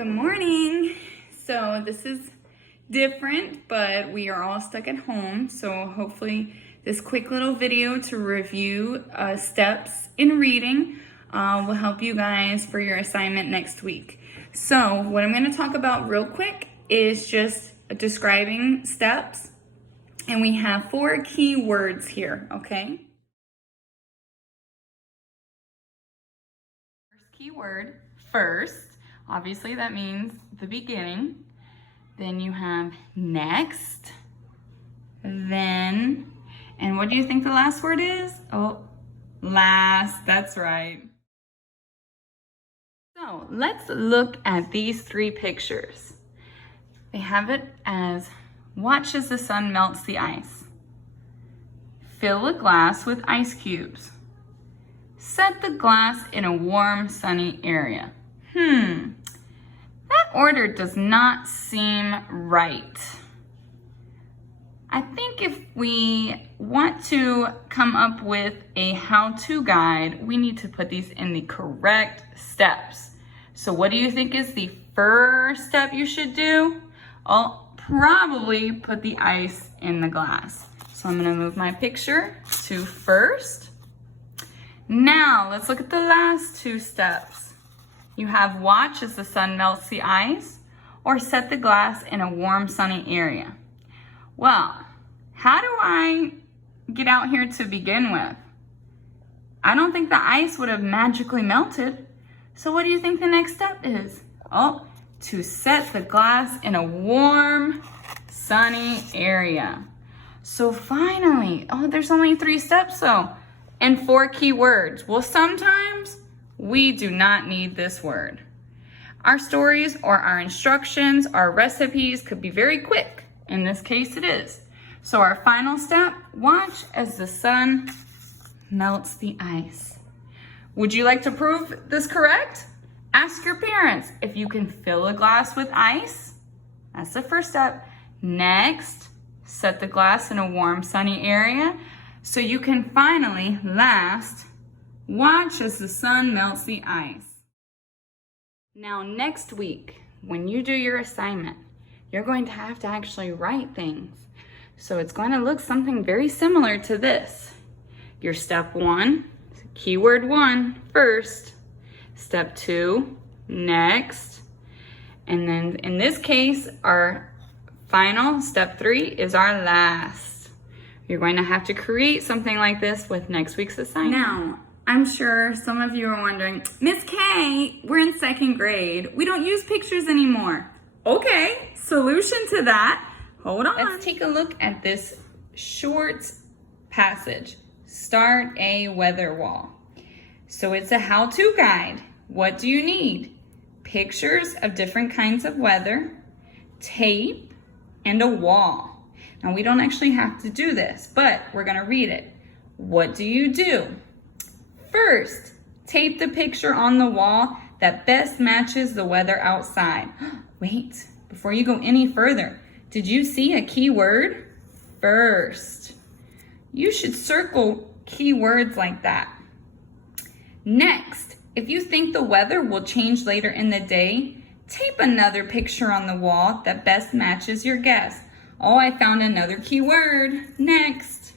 Good morning. So this is different, but we are all stuck at home. So hopefully this quick little video to review steps in reading will help you guys for your assignment next week. So what I'm going to talk about real quick is just describing steps. And we have 4 key words here, okay? First key word, first. Obviously that means the beginning. Then you have next, then, and what do you think the last word is? Oh, last, that's right. So let's look at these 3 pictures. They have it as watch as the sun melts the ice. Fill a glass with ice cubes. Set the glass in a warm, sunny area. That order does not seem right. I think if we want to come up with a how-to guide, we need to put these in the correct steps. So what do you think is the first step you should do? I'll probably put the ice in the glass. So I'm gonna move my picture to first. Now let's look at the last 2 steps. You have watch as the sun melts the ice, or set the glass in a warm, sunny area. Well, how do I get out here to begin with? I don't think the ice would have magically melted. So what do you think the next step is? Oh, to set the glass in a warm, sunny area. So finally, oh, there's only 3 steps though, and 4 key words. Well, sometimes we do not need this word. Our stories or our instructions, our recipes could be very quick. In this case, it is. So our final step, watch as the sun melts the ice. Would you like to prove this correct? Ask your parents if you can fill a glass with ice. That's the first step. Next, set the glass in a warm, sunny area so you can finally, last, watch as the sun melts the ice. Now next week, when you do your assignment, you're going to have to actually write things. So it's going to look something very similar to this. Your step 1, keyword 1, first. Step 2, next. And then in this case, our final, step 3, is our last. You're going to have to create something like this with next week's assignment. Now, I'm sure some of you are wondering, Miss K, we're in 2nd grade. We don't use pictures anymore. Okay, solution to that. Hold on. Let's take a look at this short passage. Start a weather wall. So it's a how-to guide. What do you need? Pictures of different kinds of weather, tape, and a wall. Now we don't actually have to do this, but we're gonna read it. What do you do? First, tape the picture on the wall that best matches the weather outside. Wait, before you go any further, did you see a key word? First. You should circle key words like that. Next, if you think the weather will change later in the day, tape another picture on the wall that best matches your guess. Oh, I found another key word. Next.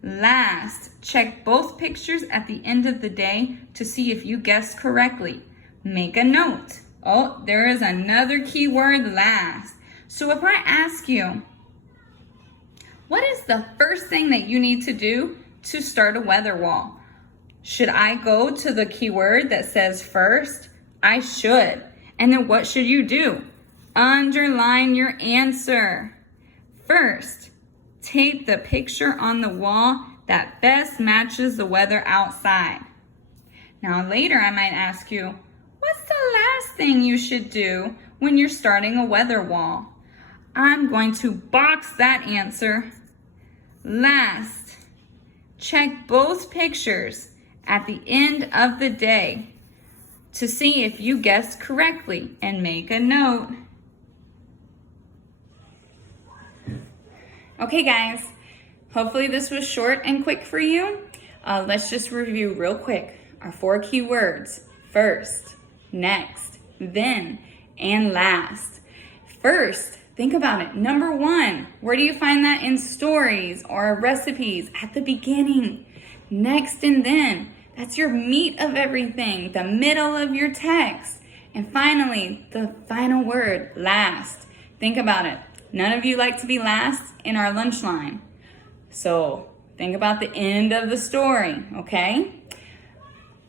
Last, check both pictures at the end of the day to see if you guessed correctly. Make a note. Oh, there is another key word, last. So if I ask you, what is the first thing that you need to do to start a weather wall? Should I go to the keyword that says first? I should. And then what should you do? Underline your answer. First, tape the picture on the wall that best matches the weather outside. Now later I might ask you, what's the last thing you should do when you're starting a weather wall? I'm going to box that answer. Last, check both pictures at the end of the day to see if you guessed correctly and make a note. Okay guys, hopefully this was short and quick for you. Let's just review real quick our 4 key words. First, next, then, and last. First, think about it. Number one, where do you find that in stories or recipes? At the beginning. Next and then, that's your meat of everything, the middle of your text. And finally, the final word, last. Think about it. None of you like to be last in our lunch line. So think about the end of the story, okay?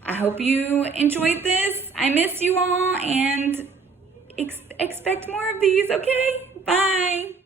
I hope you enjoyed this. I miss you all and expect more of these, okay? Bye.